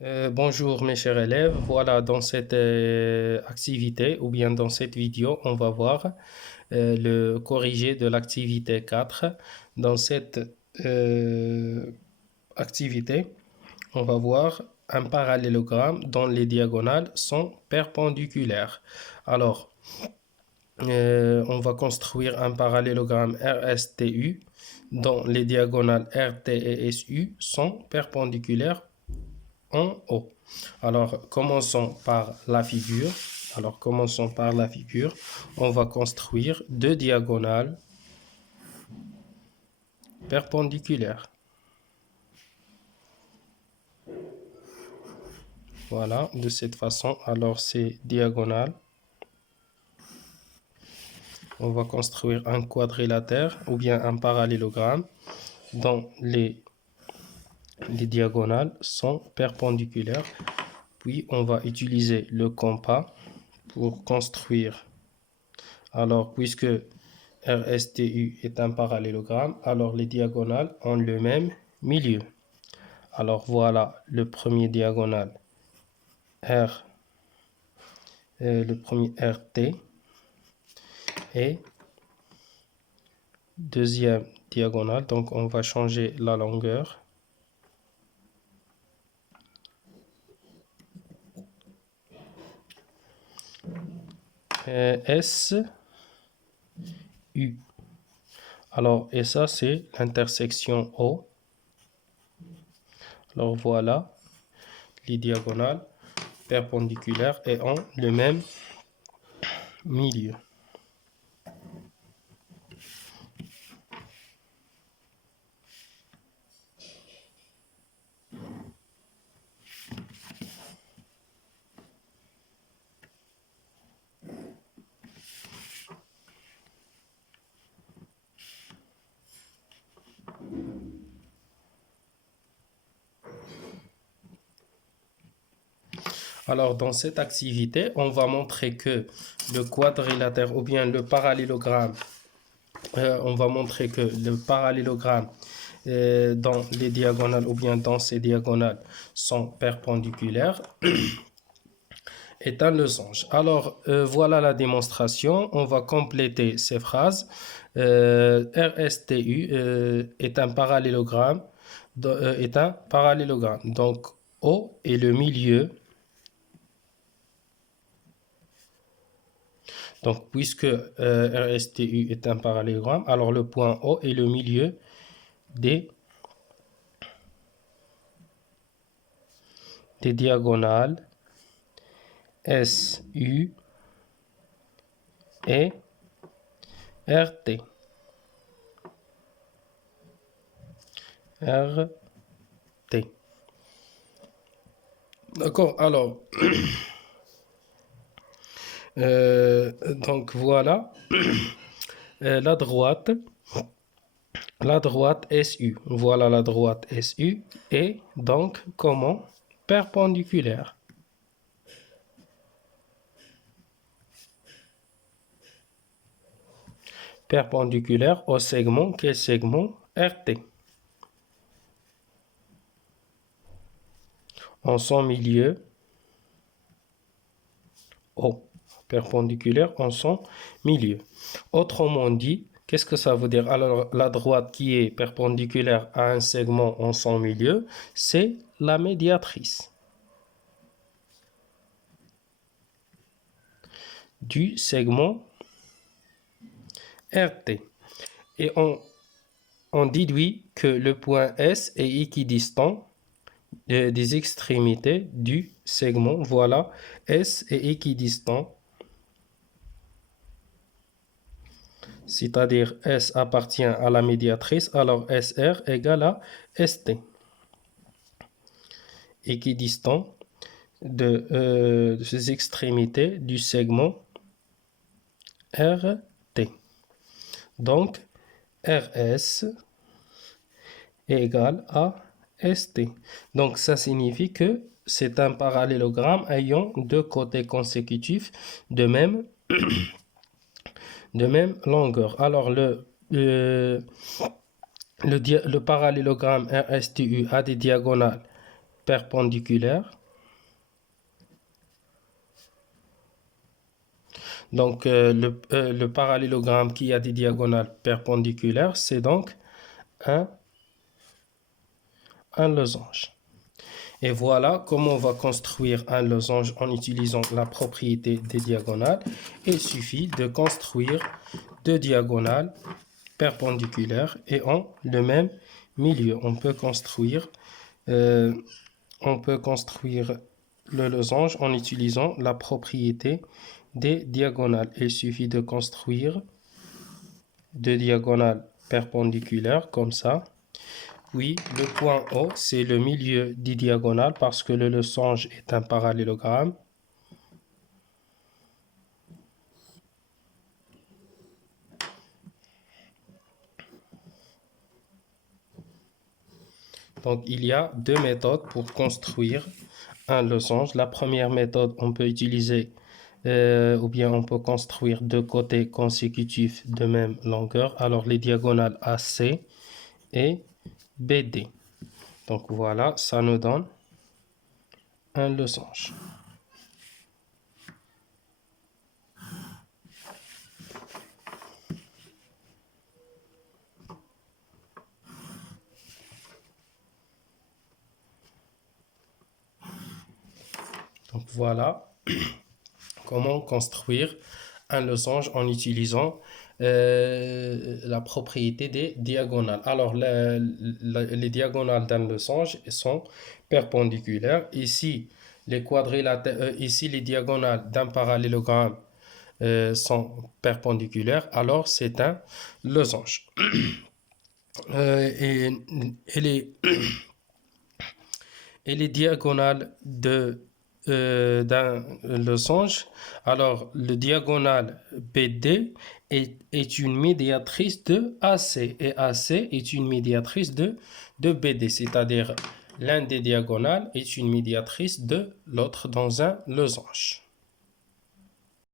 Bonjour mes chers élèves, voilà dans cette activité ou bien dans cette vidéo on va voir le corrigé de l'activité 4. Dans cette euh, activité on va voir un parallélogramme dont les diagonales sont perpendiculaires. Alors on va construire un parallélogramme RSTU dont les diagonales RT et SU sont perpendiculaires en haut. Alors, commençons par la figure. On va construire deux diagonales perpendiculaires. Voilà, de cette façon. Alors, ces diagonales, on va construire un quadrilatère ou bien un parallélogramme dont les diagonales sont perpendiculaires. Puis, on va utiliser le compas pour construire. Alors, puisque RSTU est un parallélogramme, alors les diagonales ont le même milieu. Alors voilà le premier diagonale R, le premier RT et deuxième diagonale. Donc on va changer la longueur. SU. Alors et ça c'est l'intersection O. Alors voilà les diagonales perpendiculaires et ont le même milieu. Alors, dans cette activité, on va montrer que le quadrilatère ou bien le parallélogramme, on va montrer que le parallélogramme dans les diagonales ou bien dans ces diagonales sont perpendiculaires est un losange. Alors, voilà la démonstration. On va compléter ces phrases. RSTU est un parallélogramme. Donc, O est le milieu. Donc, puisque RSTU est un parallélogramme, alors le point O est le milieu des diagonales SU et RT. RT. D'accord, alors, donc voilà, la droite SU. Voilà la droite SU est donc comment? Perpendiculaire. Perpendiculaire au segment, quel segment? RT. En son milieu, O. Perpendiculaire en son milieu. Autrement dit, qu'est-ce que ça veut dire? Alors, la droite qui est perpendiculaire à un segment en son milieu, c'est la médiatrice du segment RT. Et on déduit que le point S est équidistant des extrémités du segment. Voilà, S est équidistant, c'est-à-dire S appartient à la médiatrice, alors SR égale à ST. Équidistant de ces extrémités du segment RT. Donc, RS est égal à ST. Donc, ça signifie que c'est un parallélogramme ayant deux côtés consécutifs de même longueur. Alors, le parallélogramme RSTU a des diagonales perpendiculaire. Donc, le parallélogramme qui a des diagonales perpendiculaires, c'est donc un losange. Et voilà comment on va construire un losange en utilisant la propriété des diagonales. Il suffit de construire deux diagonales perpendiculaires et en le même milieu. On peut construire le losange en utilisant la propriété des diagonales. Il suffit de construire deux diagonales perpendiculaires comme ça. Oui, le point O, c'est le milieu des diagonales parce que le losange est un parallélogramme. Donc, il y a deux méthodes pour construire un losange. La première méthode, on peut utiliser ou bien on peut construire deux côtés consécutifs de même longueur. Alors, les diagonales AC et BD. Donc, voilà, ça nous donne un losange. Donc, voilà comment construire un losange en utilisant la propriété des diagonales. Alors, les diagonales d'un losange sont perpendiculaires. Ici, ici, les diagonales d'un parallélogramme sont perpendiculaires. Alors, c'est un losange. Et les diagonales d'un losange. Alors, le diagonale BD est une médiatrice de AC et AC est une médiatrice de BD, c'est-à-dire l'un des diagonales est une médiatrice de l'autre dans un losange.